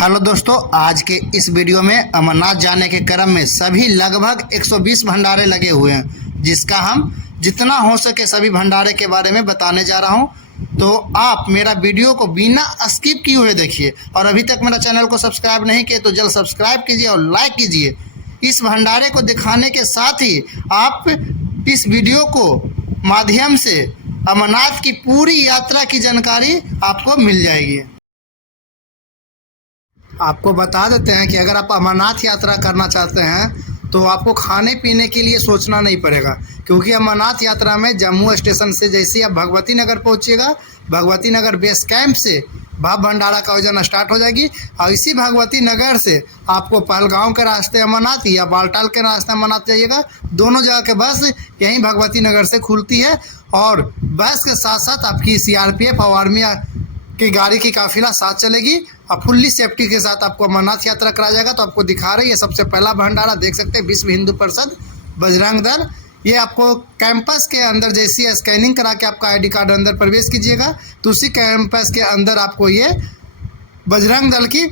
Hello दोस्तों, आज के इस वीडियो में अमरनाथ जाने के क्रम में सभी लगभग 120 भंडारे लगे हुए हैं, जिसका हम जितना हो सके सभी भंडारे के बारे में बताने जा रहा हूं। तो आप मेरा वीडियो को बिना स्किप किए हुए देखिए, और अभी तक मेरा चैनल को सब्सक्राइब नहीं किए तो जल्द सब्सक्राइब कीजिए और लाइक कीजिए। इस भंडारे को दिखाने के साथ ही आप इस वीडियो को माध्यम से अमरनाथ की पूरी यात्रा की जानकारी आपको मिल जाएगी। आपको बता देते हैं कि अगर आप अमरनाथ यात्रा करना चाहते हैं तो आपको खाने पीने के लिए सोचना नहीं पड़ेगा, क्योंकि अमरनाथ यात्रा में जम्मू स्टेशन से जैसे ही आप भगवती नगर पहुंचिएगा, भगवती नगर बेस कैंप से भाव भंडारा का योजना स्टार्ट हो जाएगी। और इसी भगवती नगर से आपको पहलगांव के रास्ते अमरनाथ या बालटाल के रास्ते अमरनाथ जाइएगा। दोनों जगह के बस यहीं भगवती नगर से खुलती है, और बस के साथ साथ आपकी CRPF और आर्मी की गाड़ी की काफिला साथ चलेगी और फुल्ली सेफ्टी के साथ आपको अमरनाथ यात्रा कराया जाएगा। तो आपको दिखा रही है सबसे पहला भंडारा, देख सकते हैं विश्व हिंदू परिषद बजरंग दल। ये आपको कैंपस के अंदर जैसी स्कैनिंग करा के आपका ID कार्ड अंदर प्रवेश कीजिएगा तो उसी कैंपस के अंदर आपको ये बजरंग दल की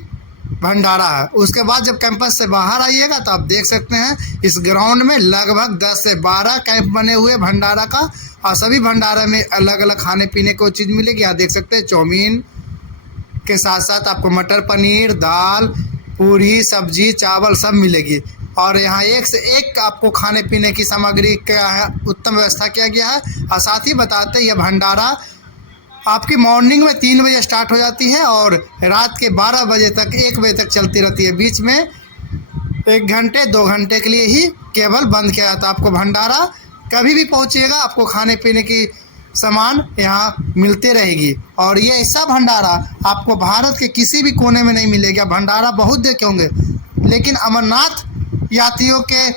भंडारा है। उसके बाद जब कैंपस से बाहर आइएगा तो आप देख सकते हैं इस ग्राउंड में लगभग 10 से 12 कैंप बने हुए भंडारा का, और सभी भंडारा में अलग अलग खाने पीने को चीज़ मिलेगी। यहाँ देख सकते हैं चाउमीन के साथ साथ आपको मटर पनीर, दाल, पूरी, सब्जी, चावल सब मिलेगी। और यहाँ एक से एक आपको खाने पीने की सामग्री का उत्तम व्यवस्था किया गया है। और साथ ही बताते यह भंडारा आपकी मॉर्निंग में 3 बजे स्टार्ट हो जाती है और रात के 12 बजे तक 1 बजे तक चलती रहती है। बीच में 1 घंटे 2 घंटे के लिए ही केवल बंद किया जाता है। आपको भंडारा कभी भी पहुँचिएगा, आपको खाने पीने की सामान यहाँ मिलते रहेगी। और ये ऐसा भंडारा आपको भारत के किसी भी कोने में नहीं मिलेगा। भंडारा बहुत देखे होंगे, लेकिन अमरनाथ यात्रियों के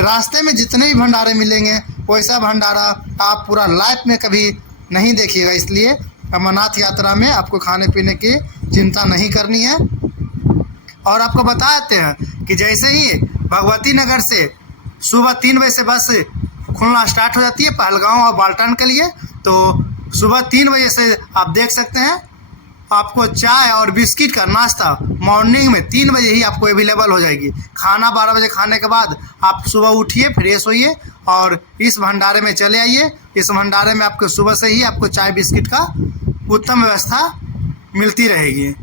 रास्ते में जितने भी भंडारे मिलेंगे वैसा भंडारा आप पूरा लाइफ में कभी नहीं देखिएगा। इसलिए अमरनाथ यात्रा में आपको खाने पीने की चिंता नहीं करनी है। और आपको बता देते हैं कि जैसे ही भगवती नगर से सुबह 3 बजे से बस खुलना स्टार्ट हो जाती है पहलगांव और बाल्टान के लिए, तो सुबह 3 बजे से आप देख सकते हैं आपको चाय और बिस्किट का नाश्ता मॉर्निंग में 3 बजे ही आपको अवेलेबल हो जाएगी। खाना 12 बजे खाने के बाद आप सुबह उठिए, फ्रेश होइए और इस भंडारे में चले आइए। इस भंडारे में आपको सुबह से ही आपको चाय बिस्किट का उत्तम व्यवस्था मिलती रहेगी।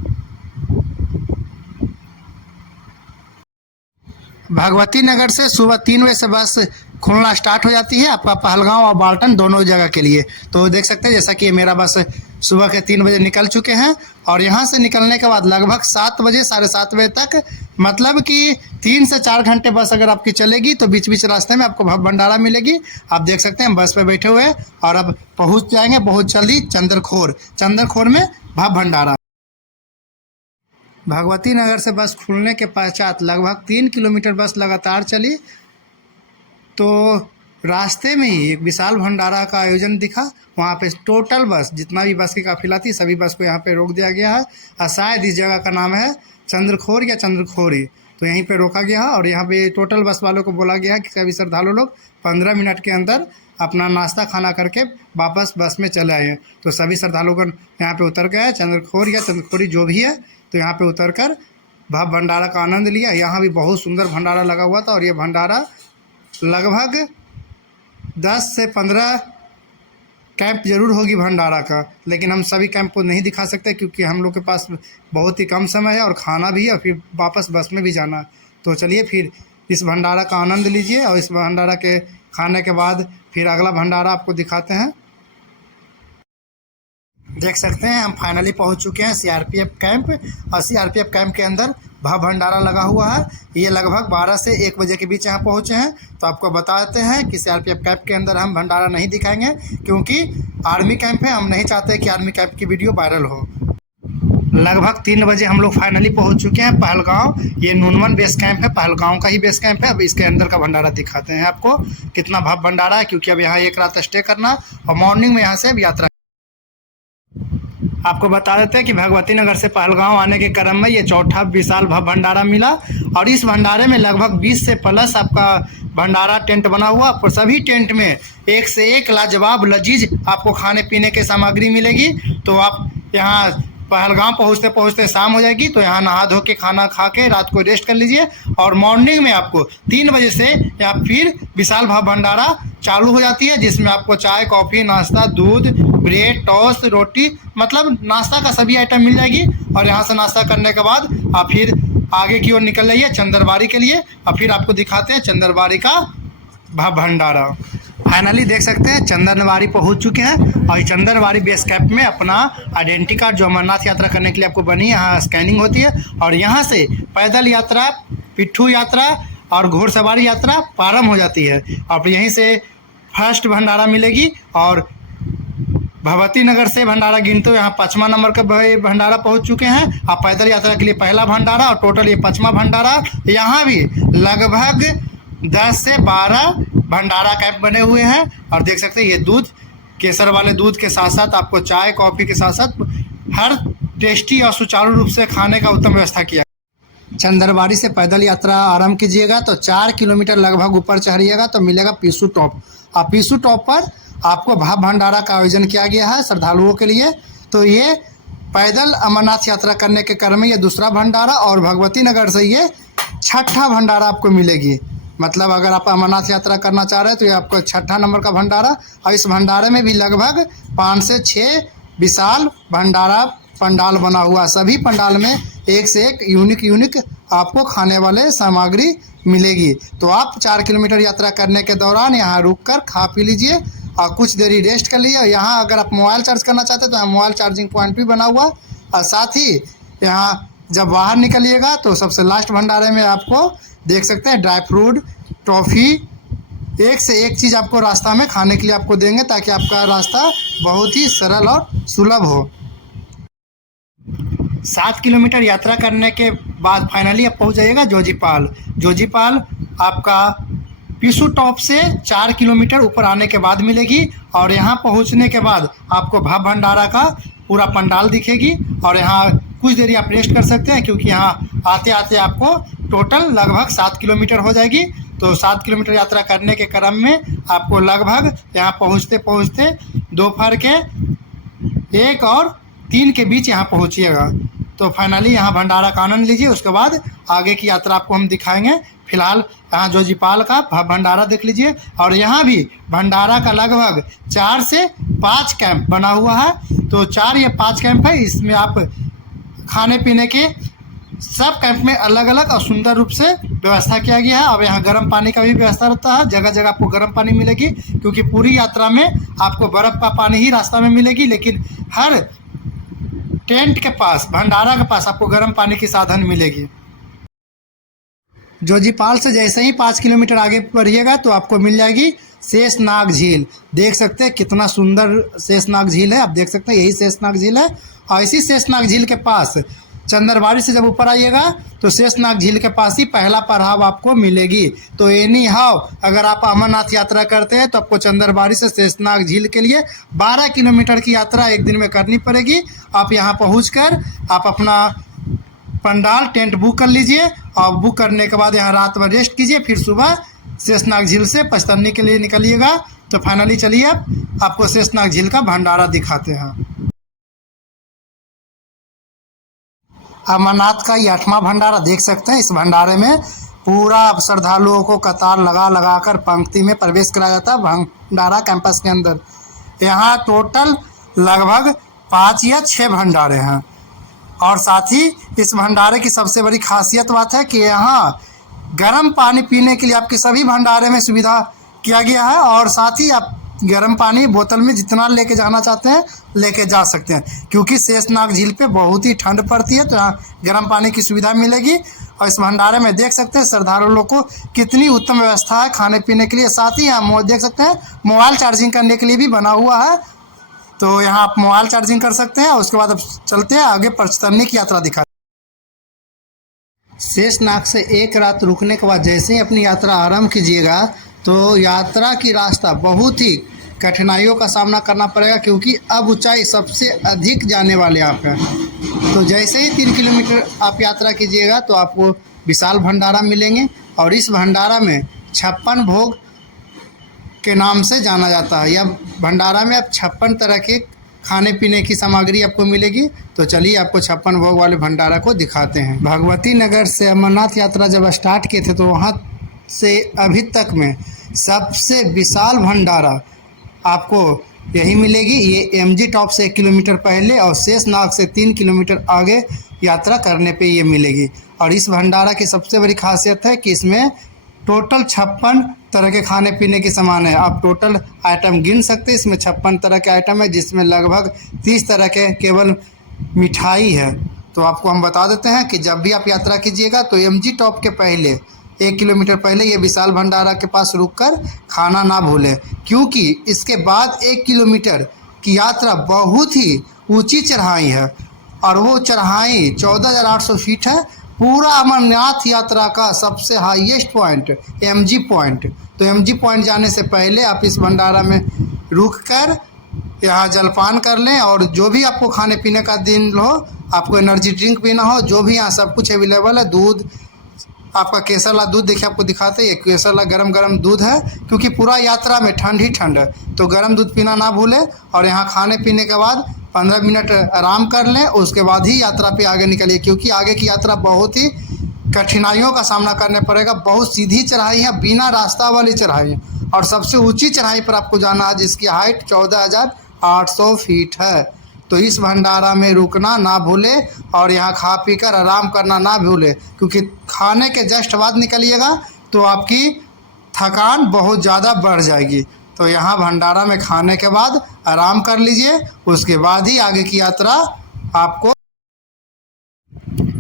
भगवती नगर से सुबह 3 बजे से बस खुलना स्टार्ट हो जाती है आपका पहलगांव और बाल्टन दोनों जगह के लिए। तो देख सकते हैं जैसा कि मेरा बस सुबह के 3 बजे निकल चुके हैं, और यहाँ से निकलने के बाद लगभग 7 बजे 7:30 बजे तक, मतलब कि 3 से 4 घंटे बस अगर आपकी चलेगी तो बीच बीच रास्ते में आपको भव भंडारा मिलेगी। आप देख सकते हैं हम बस पे बैठे हुए हैं और अब पहुँच जाएंगे बहुत जल्दी चंद्रखोर में भव भंडारा। भगवती नगर से बस खुलने के पश्चात लगभग 3 किलोमीटर बस लगातार चली तो रास्ते में ही एक विशाल भंडारा का आयोजन दिखा। वहाँ पे टोटल बस जितना भी बस की काफिला थी सभी बस को यहाँ पे रोक दिया गया है, और शायद इस जगह का नाम है चंद्रखोर या चंद्रखोरी, तो यहीं पे रोका गया है। और यहाँ पे टोटल बस वालों को बोला गया है कि सभी श्रद्धालु लोग 15 मिनट के अंदर अपना नाश्ता खाना करके वापस बस में चले आए। तो सभी श्रद्धालु को यहाँ पे उतर गए, चंद्रखोर या चंद्रखोरी जो भी है, तो यहाँ पे उतर कर भव भंडारा का आनंद लिया। यहाँ भी बहुत सुंदर भंडारा लगा हुआ था, और ये भंडारा लगभग 10 से 15 कैंप जरूर होगी भंडारा का, लेकिन हम सभी कैंप को नहीं दिखा सकते क्योंकि हम लोग के पास बहुत ही कम समय है और खाना भी है और फिर वापस बस में भी जाना। तो चलिए फिर इस भंडारा का आनंद लीजिए, और इस भंडारा के खाने के बाद फिर अगला भंडारा आपको दिखाते हैं। देख सकते हैं हम फाइनली पहुंच चुके हैं CRPF कैंप, और CRPF कैंप के अंदर भव भंडारा लगा हुआ है। ये लगभग 12 से 1 बजे के बीच यहाँ पहुँचे हैं। तो आपको बता देते हैं कि CRPF कैंप के अंदर हम भंडारा नहीं दिखाएंगे क्योंकि आर्मी कैंप है, हम नहीं चाहते कि आर्मी कैंप की वीडियो वायरल हो। लगभग 3 बजे हम लोग फाइनली पहुँच चुके हैं पहलगांव। ये नूनवन बेस कैंप है, पहलगांव का ही बेस कैंप है। अब इसके अंदर का भंडारा दिखाते हैं आपको कितना भव भंडारा है, क्योंकि अब यहाँ 1 रात स्टे करना और मॉर्निंग में यहाँ से अब यात्रा। आपको बता देते हैं कि भगवती नगर से पहलगांव आने के क्रम में ये चौथा विशाल भव भंडारा मिला, और इस भंडारे में लगभग 20 से प्लस आपका भंडारा टेंट बना हुआ। और सभी टेंट में एक से एक लाजवाब लजीज आपको खाने पीने की सामग्री मिलेगी। तो आप यहाँ पहलगाम पहुँचते पहुँचते शाम हो जाएगी, तो यहाँ नहा धो के खाना खा के रात को रेस्ट कर लीजिए। और मॉर्निंग में आपको 3 बजे से या फिर विशाल भाव भंडारा चालू हो जाती है, जिसमें आपको चाय, कॉफ़ी, नाश्ता, दूध, ब्रेड, टोस्ट, रोटी, मतलब नाश्ता का सभी आइटम मिल जाएगी। और यहाँ से नाश्ता करने के बाद आप फिर आगे की ओर निकल जाइए चंदरबाड़ी के लिए, और फिर आपको दिखाते हैं चंदरबाड़ी का भाव भंडारा। फाइनली देख सकते हैं चंदरबाड़ी पहुंच चुके हैं, और चंदरबाड़ी बेस कैंप में अपना आइडेंटिटी कार्ड जो अमरनाथ यात्रा करने के लिए आपको बनी, यहाँ स्कैनिंग होती है। और यहाँ से पैदल यात्रा, पिट्ठू यात्रा और घोड़सवारी यात्रा प्रारंभ हो जाती है। और यहीं से फर्स्ट भंडारा मिलेगी, और भगवती नगर से भंडारा गिनते हुए यहाँ 5वां नंबर का भंडारा पहुँच चुके हैं। आप पैदल यात्रा के लिए पहला भंडारा, और टोटल ये 5वां भंडारा। यहाँ भी लगभग 10 से 12 भंडारा कैंप बने हुए हैं। और देख सकते हैं ये दूध, केसर वाले दूध के साथ साथ आपको चाय, कॉफ़ी के साथ साथ हर टेस्टी और सुचारू रूप से खाने का उत्तम व्यवस्था किया। चंदरबाड़ी से पैदल यात्रा आरंभ कीजिएगा तो 4 किलोमीटर लगभग ऊपर चढ़िएगा तो मिलेगा पीसू टॉप। और पीसू टॉप पर आपको भाव भंडारा का आयोजन किया गया है श्रद्धालुओं के लिए। तो ये पैदल अमरनाथ यात्रा करने के क्रम में ये दूसरा भंडारा, और भगवती नगर से ये 6ठा भंडारा आपको मिलेगी। मतलब अगर आप अमरनाथ यात्रा करना चाह रहे हैं तो ये आपको 6ठा नंबर का भंडारा। और इस भंडारे में भी लगभग 5 से 6 विशाल भंडारा पंडाल बना हुआ। सभी पंडाल में एक से एक यूनिक आपको खाने वाले सामग्री मिलेगी। तो आप 4 किलोमीटर यात्रा करने के दौरान यहाँ रुक कर खा पी लीजिए और कुछ देरी रेस्ट कर लीजिए। यहाँ अगर आप मोबाइल चार्ज करना चाहते हैं तो यहाँ मोबाइल चार्जिंग पॉइंट भी बना हुआ। और साथ ही यहाँ जब बाहर निकलिएगा तो सबसे लास्ट भंडारे में आपको देख सकते हैं ड्राई फ्रूट, टॉफ़ी, एक से एक चीज़ आपको रास्ता में खाने के लिए आपको देंगे, ताकि आपका रास्ता बहुत ही सरल और सुलभ हो। 7 किलोमीटर यात्रा करने के बाद फाइनली आप पहुंच जाइएगा जोजीपाल। जोजीपाल आपका पीसू टॉप से 4 किलोमीटर ऊपर आने के बाद मिलेगी। और यहाँ पहुँचने के बाद आपको भाव भंडारा का पूरा पंडाल दिखेगी। और यहाँ कुछ देरी आप रेस्ट कर सकते हैं, क्योंकि यहाँ आते आते आपको टोटल लगभग 7 किलोमीटर हो जाएगी। तो 7 किलोमीटर यात्रा करने के क्रम में आपको लगभग यहाँ पहुँचते पहुँचते दोपहर के 1 और 3 के बीच यहाँ पहुँचिएगा। तो फाइनली यहाँ भंडारा का आनंद लीजिए। उसके बाद आगे की यात्रा आपको हम दिखाएंगे। फिलहाल यहाँ जोजीपाल का भंडारा देख लीजिए। और यहाँ भी भंडारा का लगभग 4 से 5 कैंप बना हुआ है। तो 4 या 5 कैंप है, इसमें आप खाने पीने के सब कैंप में अलग अलग और सुंदर रूप से व्यवस्था किया गया है। अब यहाँ गर्म पानी का भी व्यवस्था रहता है, जगह जगह आपको गर्म पानी मिलेगी, क्योंकि पूरी यात्रा में आपको बर्फ़ का पानी ही रास्ता में मिलेगी। लेकिन हर टेंट के पास, भंडारा के पास आपको गर्म पानी की साधन मिलेगी। जोजीपाल से जैसे ही 5 किलोमीटर आगे बढ़िएगा तो आपको मिल जाएगी शेषनाग झील। देख सकते हैं कितना सुंदर शेषनाग झील है। आप देख सकते हैं यही शेषनाग झील है। और इसी शेषनाग झील के पास चंदरबाड़ी से जब ऊपर आइएगा तो शेषनाग झील के पास ही पहला पड़ाव आपको मिलेगी। तो एनी हाउ अगर आप अमरनाथ यात्रा करते हैं तो आपको चंदरबाड़ी से शेषनाग झील के लिए 12 किलोमीटर की यात्रा एक दिन में करनी पड़ेगी। आप यहाँ पहुँचकर आप अपना पंडाल टेंट बुक कर लीजिए, और बुक करने के बाद यहाँ रात भर रेस्ट कीजिए। फिर सुबह शेषनाग झील से पचतरनी के लिए निकलिएगा। तो फाइनली चलिए आपको शेषनाग झील का भंडारा दिखाते हैं। अमरनाथ का ये 8वां भंडारा देख सकते हैं। इस भंडारे में पूरा श्रद्धालुओं को कतार लगा कर पंक्ति में प्रवेश कराया जाता है भंडारा कैंपस के अंदर। यहाँ टोटल लगभग 5 या 6 भंडारे हैं। और साथ ही इस भंडारे की सबसे बड़ी खासियत बात है कि यहाँ गर्म पानी पीने के लिए आपके सभी भंडारे में सुविधा किया गया है। और साथ ही आप गर्म पानी बोतल में जितना लेके जाना चाहते हैं लेके जा सकते हैं, क्योंकि शेषनाग झील पे बहुत ही ठंड पड़ती है। तो यहाँ गर्म पानी की सुविधा मिलेगी। और इस भंडारे में देख सकते हैं श्रद्धालुओं को कितनी उत्तम व्यवस्था है खाने पीने के लिए। साथ ही यहाँ देख सकते हैं मोबाइल चार्जिंग करने के लिए भी बना हुआ है। तो यहाँ आप मोबाइल चार्जिंग कर सकते हैं। उसके बाद अब चलते हैं आगे पचतरनी की यात्रा दिखा। शेषनाग से एक रात रुकने के बाद जैसे ही अपनी यात्रा आरंभ कीजिएगा तो यात्रा की रास्ता बहुत ही कठिनाइयों का सामना करना पड़ेगा, क्योंकि अब ऊंचाई सबसे अधिक जाने वाले आप हैं। तो जैसे ही 3 किलोमीटर आप यात्रा कीजिएगा तो आपको विशाल भंडारा मिलेंगे। और इस भंडारा में 56 भोग के नाम से जाना जाता है। यह भंडारा में आप 56 तरह के खाने पीने की सामग्री आपको मिलेगी। तो चलिए आपको 56 भोग वाले भंडारा को दिखाते हैं। भगवती नगर से अमरनाथ यात्रा जब स्टार्ट किए थे तो वहाँ से अभी तक में सबसे विशाल भंडारा आपको यही मिलेगी। ये MG टॉप से 1 किलोमीटर पहले और शेषनाग से 3 किलोमीटर आगे यात्रा करने पे ये मिलेगी। और इस भंडारा की सबसे बड़ी खासियत है कि इसमें टोटल 56 तरह के खाने पीने के सामान है। आप टोटल आइटम गिन सकते हैं। इसमें 56 तरह के आइटम है, जिसमें लगभग 30 तरह के केवल मिठाई है। तो आपको हम बता देते हैं कि जब भी आप यात्रा कीजिएगा तो MG टॉप के पहले 1 किलोमीटर पहले ये विशाल भंडारा के पास रुककर खाना ना भूलें, क्योंकि इसके बाद 1 किलोमीटर की यात्रा बहुत ही ऊंची चढ़ाई है और वो चढ़ाई 14,800 फीट है। पूरा अमरनाथ यात्रा का सबसे हाईएस्ट पॉइंट MG पॉइंट। तो MG पॉइंट जाने से पहले आप इस भंडारा में रुककर यहाँ जलपान कर लें और जो भी आपको खाने पीने का दिन हो, आपको एनर्जी ड्रिंक पीना हो, जो भी यहाँ सब कुछ अवेलेबल है। दूध आपका केसर वाला दूध देखिए, आपको दिखाते हैं। ये केसर वाला गरम गरम दूध है, क्योंकि पूरा यात्रा में ठंड ही ठंड है। तो गरम दूध पीना ना भूलें और यहाँ खाने पीने के बाद 15 मिनट आराम कर लें, उसके बाद ही यात्रा पे आगे निकलिए, क्योंकि आगे की यात्रा बहुत ही कठिनाइयों का सामना करने पड़ेगा। बहुत सीधी चढ़ाई है, बिना रास्ता वाली चढ़ाई है और सबसे ऊंची चढ़ाई पर आपको जाना है, जिसकी हाइट 14,800 फीट है। तो इस भंडारा में रुकना ना भूलें और यहाँ खा पी कर आराम करना ना भूलें, क्योंकि खाने के जस्ट बाद निकलिएगा तो आपकी थकान बहुत ज़्यादा बढ़ जाएगी। तो यहाँ भंडारा में खाने के बाद आराम कर लीजिए, उसके बाद ही आगे की यात्रा आपको।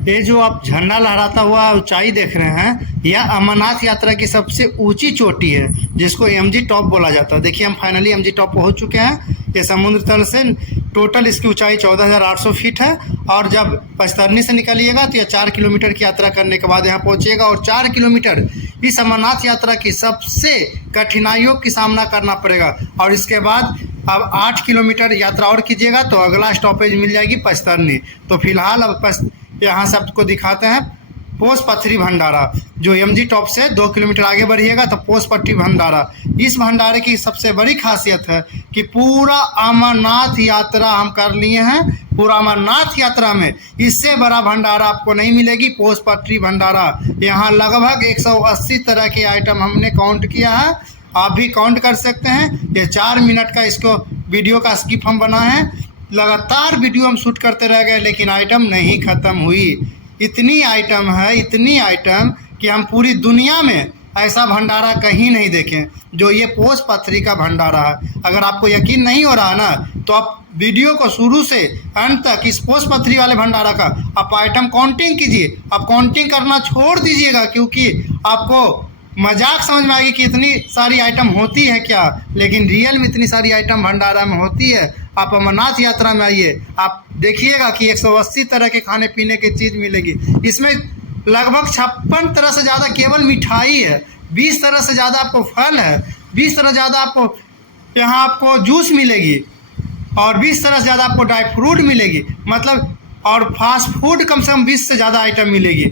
ये जो आप झंडा लहराता हुआ ऊंचाई देख रहे हैं, यह अमरनाथ यात्रा की सबसे ऊंची चोटी है, जिसको MG टॉप बोला जाता है। देखिए हम फाइनली MG टॉप पहुंच चुके हैं। ये समुद्र तल से टोटल इसकी ऊंचाई 14,800 फीट है और जब पचतरनी से निकलिएगा तो यह 4 किलोमीटर की यात्रा करने के बाद यहाँ पहुँचिएगा। और 4 किलोमीटर इस अमरनाथ यात्रा की सबसे कठिनाइयों की सामना करना पड़ेगा। और इसके बाद अब 8 किलोमीटर यात्रा और कीजिएगा तो अगला स्टॉपेज मिल जाएगी पचतरनी। तो फिलहाल अब यहाँ से आपको दिखाते हैं पोस्ट पथरी भंडारा, जो MG टॉप से 2 किलोमीटर आगे बढ़िएगा तो पोस्ट पथरी भंडारा। इस भंडारे की सबसे बड़ी खासियत है कि पूरा अमरनाथ यात्रा हम कर लिए हैं। पूरा अमरनाथ यात्रा में इससे बड़ा भंडारा आपको नहीं मिलेगी। पोस्ट पथरी भंडारा, यहाँ लगभग 180 तरह के आइटम हमने काउंट किया है, आप भी काउंट कर सकते हैं। ये 4 मिनट का इसको वीडियो का स्किप हम बनाए हैं। लगातार वीडियो हम शूट करते रह गए, लेकिन आइटम नहीं ख़त्म हुई। इतनी आइटम है, इतनी आइटम कि हम पूरी दुनिया में ऐसा भंडारा कहीं नहीं देखें जो ये पोस्ट पथरी का भंडारा है। अगर आपको यकीन नहीं हो रहा ना, तो आप वीडियो को शुरू से अंत तक इस पोस्ट पथरी वाले भंडारा का आप आइटम काउंटिंग कीजिए। आप काउंटिंग करना छोड़ दीजिएगा, क्योंकि आपको मजाक समझ में आएगी कि इतनी सारी आइटम होती है क्या, लेकिन रियल में इतनी सारी आइटम भंडारा में होती है। आप अमरनाथ यात्रा में आइए, आप देखिएगा कि 180 तरह के खाने पीने की चीज़ मिलेगी। इसमें लगभग 56 तरह से ज़्यादा केवल मिठाई है, 20 तरह से ज़्यादा आपको फल है, 20 तरह ज़्यादा आपको यहाँ आपको जूस मिलेगी और 20 तरह से ज़्यादा आपको ड्राई फ्रूट मिलेगी, मतलब और फास्ट फूड कम से कम 20 से ज़्यादा आइटम मिलेगी।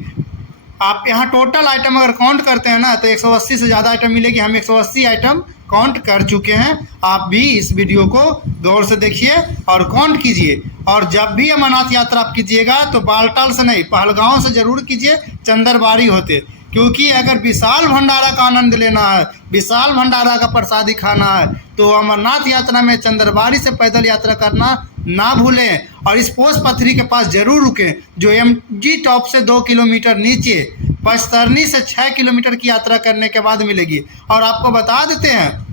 आप यहाँ टोटल आइटम अगर काउंट करते हैं ना तो 180 से ज़्यादा आइटम मिलेगी। हम 180 आइटम काउंट कर चुके हैं। आप भी इस वीडियो को गौर से देखिए और काउंट कीजिए। और जब भी अमरनाथ यात्रा आप कीजिएगा तो बालटाल से नहीं, पहलगांव से ज़रूर कीजिए, चंदरबाड़ी होते, क्योंकि अगर विशाल भंडारा का आनंद लेना है, विशाल भंडारा का प्रसादी खाना है, तो अमरनाथ यात्रा में चंदरबाड़ी से पैदल यात्रा करना ना भूलें और इस पोस्ट पथरी के पास जरूर रुकें, जो MG टॉप से 2 किलोमीटर नीचे पचतरनी से 6 किलोमीटर की यात्रा करने के बाद मिलेगी। और आपको बता देते हैं,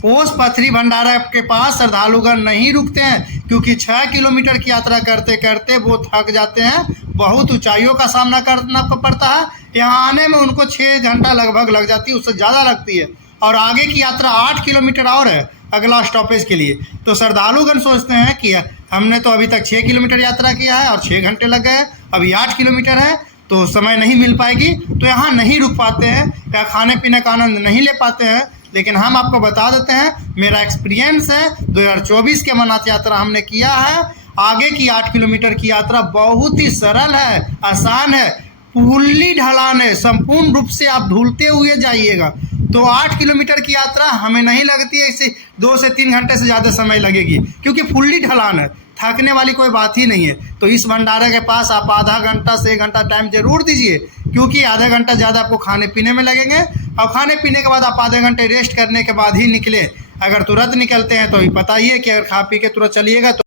पोस्ट पथरी भंडारा के पास श्रद्धालुगण नहीं रुकते हैं, क्योंकि 6 किलोमीटर की यात्रा करते करते वो थक जाते हैं, बहुत ऊंचाइयों का सामना करना पड़ता है। यहाँ आने में उनको 6 घंटा लगभग लग जाती है, उससे ज़्यादा लगती है। और आगे की यात्रा 8 किलोमीटर और है अगला स्टॉपेज के लिए। तो श्रद्धालुगण सोचते हैं कि हमने तो अभी तक 6 किलोमीटर यात्रा किया है और 6 घंटे लग गए, अभी 8 किलोमीटर है तो समय नहीं मिल पाएगी, तो यहाँ नहीं रुक पाते हैं या खाने पीने का आनंद नहीं ले पाते हैं। लेकिन हम आपको बता देते हैं, मेरा एक्सपीरियंस है, 2024 के अमरनाथ यात्रा हमने किया है। आगे की 8 किलोमीटर की यात्रा बहुत ही सरल है, आसान है, पुल्ली ढलान है, संपूर्ण रूप से आप ढूलते हुए जाइएगा। तो 8 किलोमीटर की यात्रा हमें नहीं लगती है इसे 2 से 3 घंटे से ज़्यादा समय लगेगी, क्योंकि फुल्ली ढलान है, थकने वाली कोई बात ही नहीं है। तो इस भंडारे के पास आप आधा घंटा से 1 घंटा टाइम जरूर दीजिए, क्योंकि आधा घंटा ज़्यादा आपको खाने पीने में लगेंगे, और खाने पीने के बाद आप आधे घंटे रेस्ट करने के बाद ही निकले। अगर तुरंत निकलते हैं तो पता ही है कि अगर खा पी के तुरंत चलिएगा तो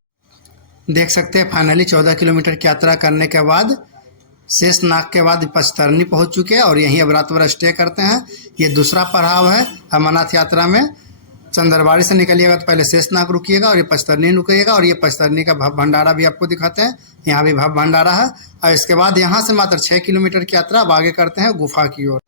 देख सकते हैं फाइनली 14 किलोमीटर की यात्रा करने के बाद शेषनाग के बाद पचतरनी पहुंच चुके हैं और यहीं अब रात भर स्टे करते हैं। ये दूसरा पड़ाव है अमरनाथ यात्रा में। चंदरबाड़ी से निकलिएगा तो पहले शेषनाग रुकिएगा और ये पचतरनी रुकिएगा, और ये पचतरनी का भव भंडारा भी आपको दिखाते हैं। यहाँ भी भव भंडारा है, और इसके बाद यहाँ से मात्र 6 किलोमीटर की यात्रा अब आगे करते हैं गुफा की ओर।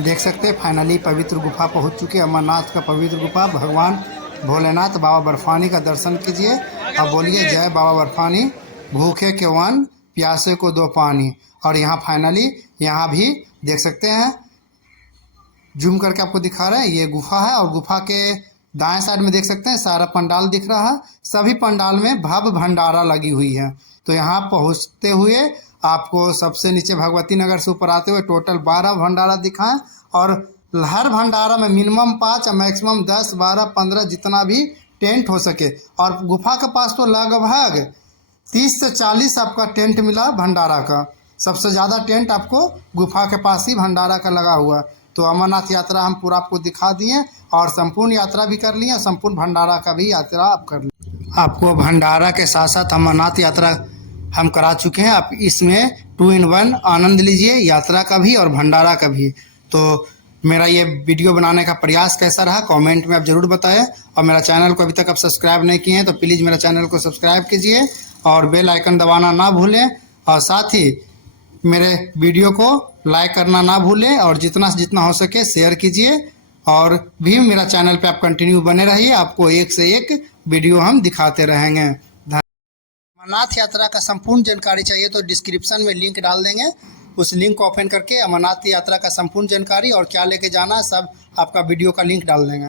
देख सकते हैं फाइनली पवित्र गुफा पहुँच चुके हैं, अमरनाथ का पवित्र गुफा। भगवान भोलेनाथ बाबा बर्फानी का दर्शन कीजिए और बोलिए जय बाबा बर्फानी, भूखे के वन प्यासे को दो पानी। और यहाँ फाइनली यहाँ भी देख सकते हैं, जूम करके आपको दिखा रहे हैं, ये गुफा है, और गुफा के दाएं साइड में देख सकते हैं सारा पंडाल दिख रहा है। सभी पंडाल में भव्य भंडारा लगी हुई है। तो यहाँ पहुँचते हुए आपको सबसे नीचे भगवती नगर से ऊपर आते हुए टोटल 12 भंडारा दिखाएं, और हर भंडारा में मिनिमम 5 और मैक्सिमम 10, 12, 15 जितना भी टेंट हो सके। और गुफा के पास तो लगभग 30 से 40 आपका टेंट मिला भंडारा का। सबसे ज़्यादा टेंट आपको गुफा के पास ही भंडारा का लगा हुआ। तो अमरनाथ यात्रा हम पूरा आपको दिखा दिए, और संपूर्ण यात्रा भी कर लिए, संपूर्ण भंडारा का भी यात्रा आप कर लिए। आपको भंडारा के साथ साथ अमरनाथ यात्रा हम करा चुके हैं। आप इसमें 2 in 1 आनंद लीजिए, यात्रा का भी और भंडारा का भी। तो मेरा ये वीडियो बनाने का प्रयास कैसा रहा कमेंट में आप ज़रूर बताएं, और मेरा चैनल को अभी तक आप सब्सक्राइब नहीं किए हैं तो प्लीज़ मेरा चैनल को सब्सक्राइब कीजिए और बेल आइकन दबाना ना भूलें, और साथ ही मेरे वीडियो को लाइक करना ना भूलें, और जितना से जितना हो सके शेयर कीजिए। और भी मेरा चैनल पे आप कंटिन्यू बने रहिए, आपको एक से एक वीडियो हम दिखाते रहेंगे। अमरनाथ यात्रा का संपूर्ण जानकारी चाहिए तो डिस्क्रिप्शन में लिंक डाल देंगे, उस लिंक को ओपन करके अमरनाथ यात्रा का संपूर्ण जानकारी और क्या लेके जाना सब आपका वीडियो का लिंक डाल देंगे।